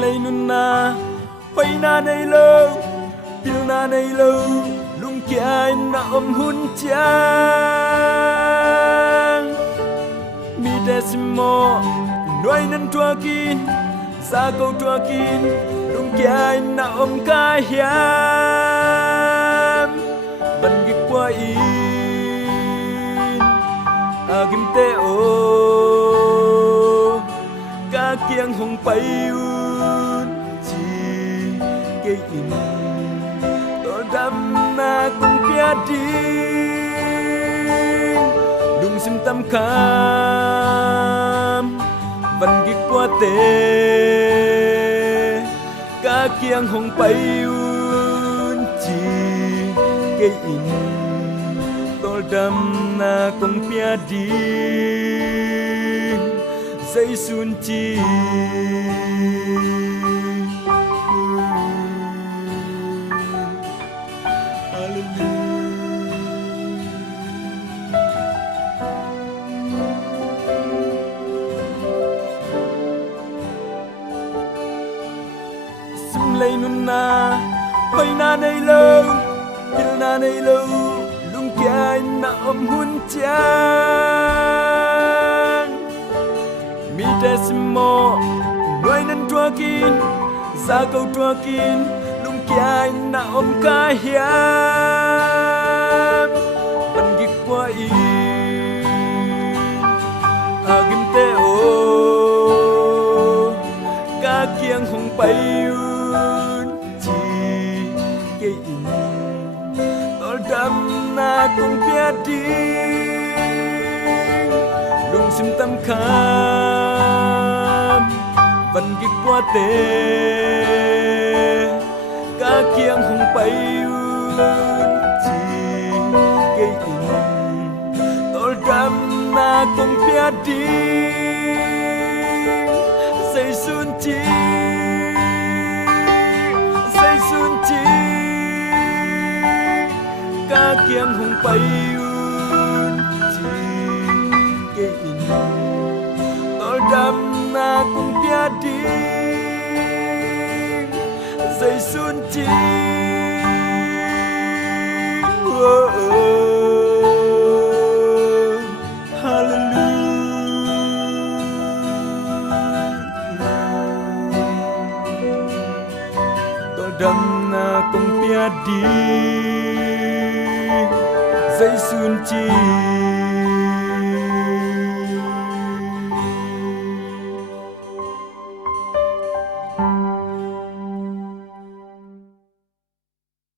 lấy nun na hoy na nay lâu pil na nay lâu lung kia na hun chang mi desimo nuôi nan tua kin sa câu tua kin lung kia na ka hiam ban gik qua in agim te o ca kiang hong pai un chi ke in to dam na kung pia di lung sim tam kham van gik qua te ca kiang hong pai un chi ke in to dam na kung pia di dây sun chi sim lấy nun na hoy na nay lâu pil na nay lâu lung kia na hun chang mi desimo nuôi nan tua kin sa câu tua kin lung kia na ka hiam ban gik qua in agim te o ca kiang hong pai un chi ke in tol dam na kung pia di lung sim tam kham van gik qua te ca kiang hong pai un chi ke in tol dam na kung pia di say sun chi ca kiang hong pai un chi ke in tol dam na kung pia di say sun chi đam na kung pia di dây sun chi